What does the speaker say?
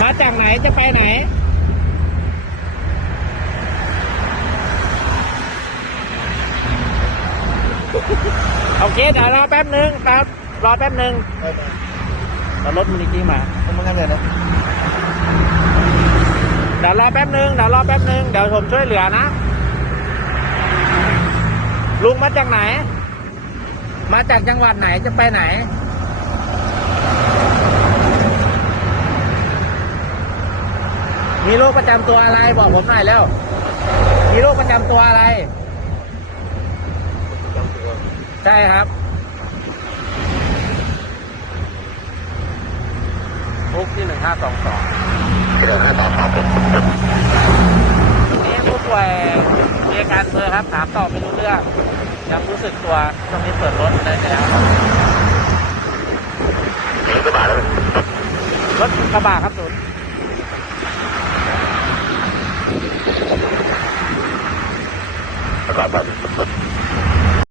มาจากไหนจะไปไหน โอเคเดี๋ยวรอแป๊บนึงครับรอแป๊บนึงไปไปเรารถมูลนิธิมาทำมันกันเลยนะเดี๋ยวรอแป๊บนึงเดี๋ยวรอแป๊บนึงเดี๋ยวผมช่วยเหลือนะ ลุงมาจากไหน มาจากจังหวัดไหนจะไปไหน มีโรคประจำตัวอะไรบอกผมหน่อยแล้ว มีโรคประจำตัวอะไร ใช่ครับพุกที่หนึ่งห้าสองสองเดี๋ยวห้าต่อครับตรงนี้ผู้ป่วยมีอาการเบลอครับถามตอบไม่รู้เรื่องยังรู้สึกตัวตรงนี้เปิดรถได้แล้วนี่ก็มาแล้วรถกระบะครับศูนย์ I got nothing.